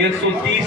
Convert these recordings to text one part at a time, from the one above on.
130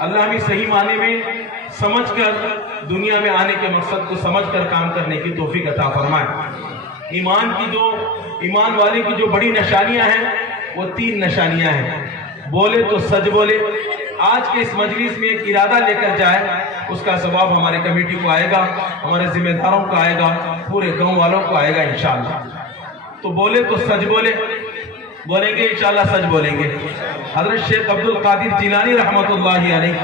اللہ ہمیں صحیح معنی میں سمجھ کر دنیا میں آنے کے مقصد کو سمجھ کر کام کرنے کی توفیق عطا فرمائے۔ ایمان والے کی جو بڑی نشانیاں ہیں وہ 3 نشانیاں ہیں۔ بولے تو سچ بولے۔ آج کے اس مجلس میں ایک ارادہ لے کر جائے، اس کا ثواب ہمارے کمیٹی کو آئے گا، ہمارے ذمہ داروں کو آئے گا، پورے گاؤں والوں کو آئے گا انشاءاللہ۔ تو بولے تو سچ بولے، بولیں گے انشاءاللہ سچ بولیں گے۔ حضرت شیخ عبد القادر جیلانی رحمۃ اللہ علیہ،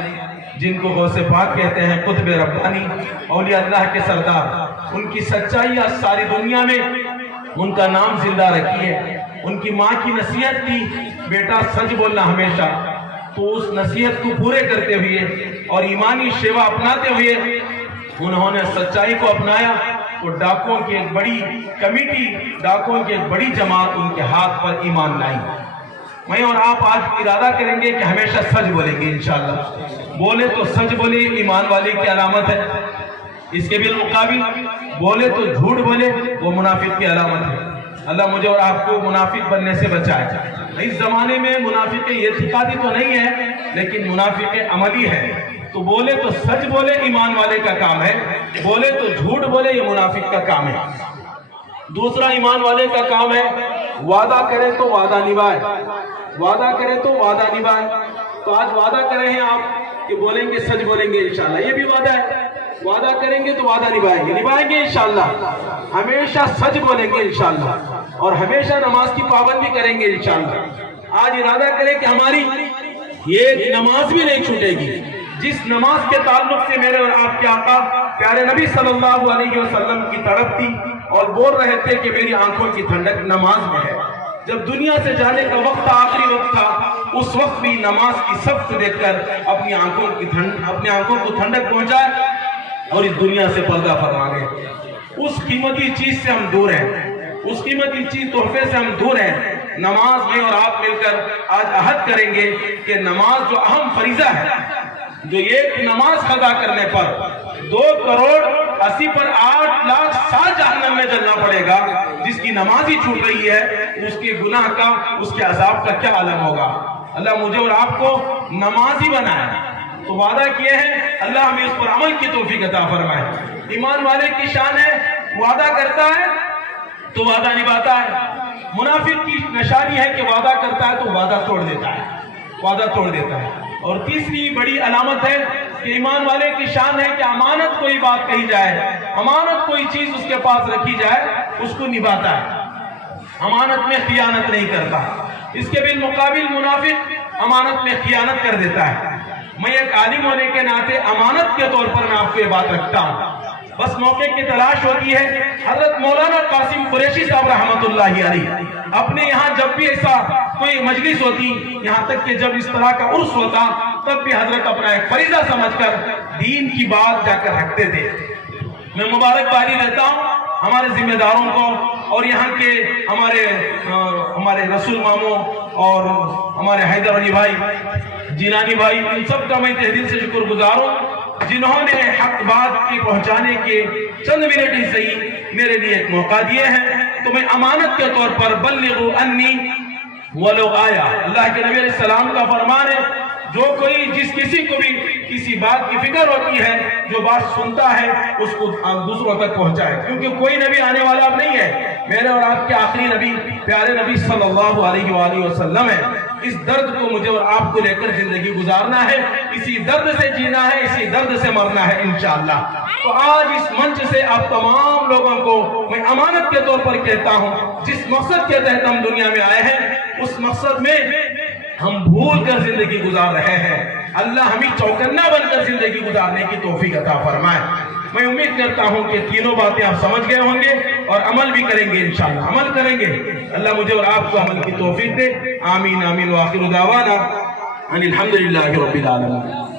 جن کو غوث پاک کہتے ہیں، قطب ربانی، اولیاء اللہ کے سردار، ان کی سچائی آج ساری دنیا میں ان کا نام زندہ رکھی ہے۔ ان کی ماں کی نصیحت تھی بیٹا سچ بولنا ہمیشہ، تو اس نصیحت کو پورے کرتے ہوئے اور ایمانی شیوا اپناتے ہوئے انہوں نے سچائی کو اپنایا، تو ڈاکوں کی ایک بڑی کمیٹی، ڈاکوں کی ایک بڑی جماعت ان کے ہاتھ پر ایمان لائی۔ میں اور آپ آج ارادہ کریں گے کہ ہمیشہ سچ بولیں گے انشاءاللہ۔ بولے تو سچ بولے ایمان والے کی علامت ہے۔ اس کے بالمقابل بولے تو جھوٹ بولے وہ منافق کی علامت ہے۔ اللہ مجھے اور آپ کو منافق بننے سے بچائے۔ اس زمانے میں منافق اعتقادی تو نہیں ہے، لیکن منافق عملی ہے۔ تو بولے تو سچ بولے ایمان والے کا کام ہے، بولے تو جھوٹ بولے یہ منافق کا کام ہے۔ دوسرا ایمان والے کا کام ہے وعدہ کرے تو وعدہ نبھائے، وعدہ کرے تو وعدہ نبھائے۔ تو آج وعدہ کرے ہیں آپ کہ بولیں گے سچ بولیں گے انشاءاللہ، یہ بھی وعدہ ہے۔ وعدہ کریں گے تو وعدہ نبھائیں گے انشاءاللہ، ہمیشہ سچ بولیں گے انشاءاللہ، اور ہمیشہ نماز کی پابندی کریں گے انشاءاللہ۔ آج ارادہ کریں کہ ہماری یہ نماز بھی نہیں چھوٹے گی۔ جس نماز کے تعلق سے میرے اور آپ کے آقا پیارے نبی صلی اللہ علیہ وسلم کی تڑپ تھی اور بول رہے تھے کہ میری آنکھوں کی ٹھنڈک نماز میں ہے۔ جب دنیا سے جانے کا وقت تھا، آخری وقت تھا، اس وقت بھی نماز کی سخت دیکھ کر اپنی آنکھوں کو ٹھنڈک پہنچائے اور اس دنیا سے پردہ فرما گئے۔ اس قیمتی چیز سے ہم دور ہیں، اس قیمتی چیز تحفے سے ہم دور ہیں۔ نماز میں اور آپ مل کر آج عہد کریں گے کہ نماز جو اہم فریضہ ہے، جو ایک نماز قضا کرنے پر 2,80,00,000 پر 8,00,000 سال جہنم میں جلنا پڑے گا، جس کی نماز ہی چھوٹ رہی ہے، اس کے گناہ کا، اس کے عذاب کا کیا عالم ہوگا۔ اللہ مجھے اور آپ کو نمازی بنائے، تو وعدہ کیے ہیں، اللہ ہمیں اس پر عمل کی توفیق عطا فرمائے۔ ایمان والے کی شان ہے وعدہ کرتا ہے تو وعدہ نبھاتا ہے۔ منافق کی نشانی ہے کہ وعدہ کرتا ہے تو وعدہ توڑ دیتا ہے، وعدہ توڑ دیتا ہے۔ اور تیسری بڑی علامت ہے کہ ایمان والے کی شان ہے کہ امانت کوئی بات کہی جائے، امانت کوئی چیز اس کے پاس رکھی جائے، اس کو نبھاتا ہے، امانت میں خیانت نہیں کرتا۔ اس کے بالمقابل منافق امانت میں خیانت کر دیتا ہے۔ میں ایک عالم ہونے کے ناطے امانت کے طور پر میں آپ کو یہ بات رکھتا ہوں، بس موقع کی تلاش ہوتی ہے۔ حضرت مولانا قاسم قریشی صاحب رحمۃ اللہ علیہ اپنے یہاں جب بھی ایسا کوئی مجلس ہوتی، یہاں تک کہ جب اس طرح کا عرس ہوتا، تب بھی حضرت اپنا ایک فریضہ سمجھ کر دین کی بات جا کر رکھتے تھے۔ میں مبارکبادی لیتا ہوں ہمارے ذمہ داروں کو اور یہاں کے ہمارے رسول ماموں اور ہمارے حیدر علی بھائی، جیلانی بھائی، ان سب کا میں تہ دل سے شکر گزار ہوں، جنہوں نے حق بات کی پہنچانے کے چند منٹ ہی صحیح میرے لیے ایک موقع دیے ہیں۔ تو میں امانت کے طور پر بلغوا انی ولو آیا، اللہ کے نبی علیہ السلام کا فرمان ہے، جو کوئی جس کسی کو بھی کسی بات کی فکر ہوتی ہے، جو بات سنتا ہے، اس کو دوسروں تک پہنچائے، کیونکہ کوئی نبی آنے والا اب نہیں ہے، میرے اور آپ کے آخری نبی پیارے نبی صلی اللہ علیہ وآلہ وسلم ہے۔ اس درد کو مجھے اور آپ کو لے کر زندگی گزارنا ہے، اسی درد سے جینا ہے، اسی درد سے مرنا ہے انشاءاللہ۔ تو آج اس منچ سے آپ تمام لوگوں کو میں امانت کے طور پر کہتا ہوں، جس مقصد کے تحت ہم دنیا میں آئے ہیں، اس مقصد میں ہم بھول کر زندگی گزار رہے ہیں۔ اللہ ہمیں چوکنا بن کر زندگی گزارنے کی توفیق عطا فرمائے۔ میں امید کرتا ہوں کہ تینوں باتیں آپ سمجھ گئے ہوں گے اور عمل بھی کریں گے انشاءاللہ، عمل کریں گے۔ اللہ مجھے اور آپ کو عمل کی توفیق دے۔ آمین آمین وآخر دعوانا ان الحمدللہ رب العالمین۔